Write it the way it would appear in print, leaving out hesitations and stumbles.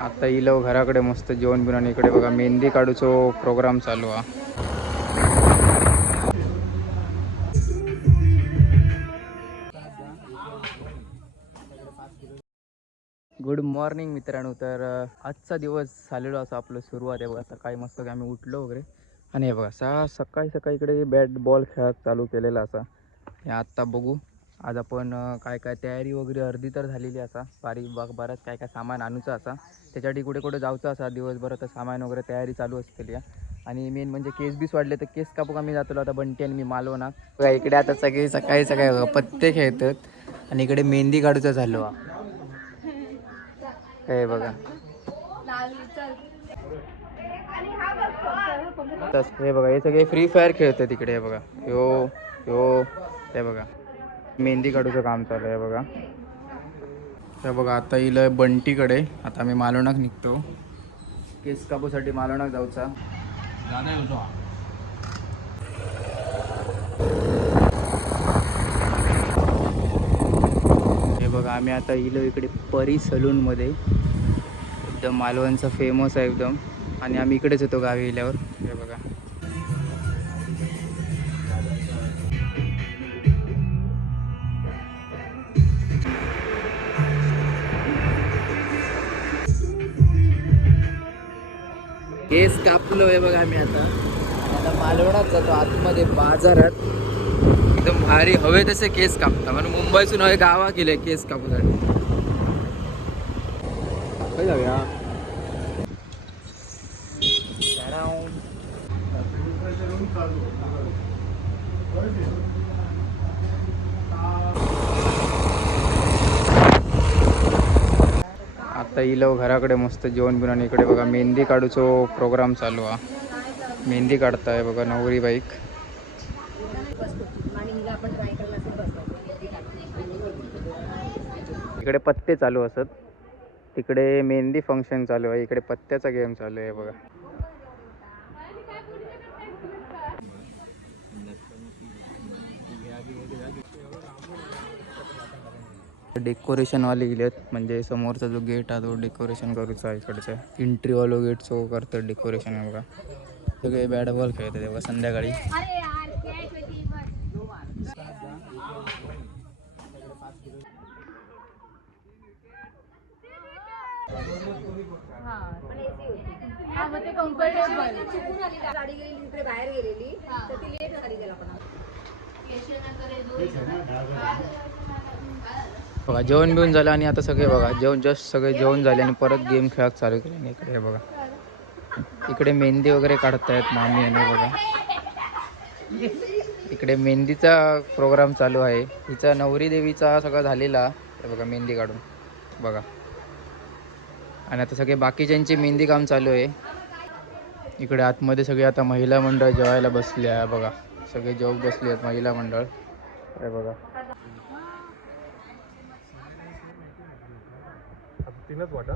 आता इलो घराकडे मस्त जेवण बिवून आणि इकडे बघा मेहंदी काढूचो प्रोग्राम चालू हा. गुड मॉर्निंग मित्रांनो. तर आजचा दिवस झालेलो असं आपलं सुरुवात आहे बघा. सकाळी मस्त आम्ही उठलो वगैरे आणि हे बघा सकाळी सकाळी इकडे बॅट बॉल खेळत चालू केलेला असा. हे आत्ता बघू आज आपण काय काय तयारी वगैरे अर्धी तर झालेली असा. बरंच काय काय सामान आणूचं असा. त्याच्यासाठी कुठे कुठे जाऊचं असा दिवसभरात सामान वगैरे तयारी चालू असतील या. आणि मेन म्हणजे केस बीस वाढले तर केस कापूक आम्ही जातो आता बंटी आणि मी मालवणा बघा. इकडे आता सगळे सकाळी सकाळी पत्ते खेळतात आणि इकडे मेहंदी काढूचा झालो हा. हे बघा हे बघा हे सगळे फ्री फायर खेळतात तिकडे. हे बघा यो यो हे बघा मेहंदी काढूचं काम चालू आहे बघा. हे बघा आता येईल बंटीकडे. आता आम्ही मालवणाक निघतो केस कापूसाठी. मालवणाक जाऊचा हे बघा. आम्ही आता येलो इकडे परी सलून मध्ये. एकदम मालवणचा फेमस आहे एकदम. आणि आम्ही इकडेच येतो गावी गेल्यावर. हे बघा केस कापलो आहे बघा आम्ही आता मालवणात जातो आतमध्ये बाजारात. एकदम भारी हवे तसे केस कापता. म्हणून मुंबईतून हवे गावा केले केस कापूसाठी. काय जाऊया आता इलो घराकडे मस्त जेवण बिवून आणि इकडे बघा मेहंदी काढूचो प्रोग्राम चालू हा. मेहंदी काढताय बघा नवरी बाईक. इकडे पत्ते चालू असत. तिकडे मेहंदी फंक्शन चालू आहे. इकडे पत्त्याचा गेम चालू आहे बघा. डेकोरेशन वाले गेलेत. म्हणजे समोरचा जो गेट आहे तो डेकोरेशन करूचा आहे. इकडचा एंट्री वालो गेट चो करतात डेकोरेशन आहे बघा. सगळे बॅट बॉल खेळतात तेव्हा संध्याकाळी. बघा जेवण बिवून झालं आणि आता सगळे बघा जस्ट सगळे जेवण झाले आणि परत गेम खेळायला चालू केले. इकडे बघा इकडे मेहंदी वगैरे काढतायत मामी आणि बघा इकडे मेहंदीचा प्रोग्राम चालू आहे. हिचा नवरी देवीचा सगळं झालेला हे बघा मेहंदी काढून बघा. आणि आता सगळे बाकीच्यांची मेहंदी काम चालू आहे. इकडे आतमध्ये सगळे आता महिला मंडळ जेवायला बसले आहे बघा. सगळे जेवत बसले आहेत महिला मंडळ. हे बघा तीनच वाटा.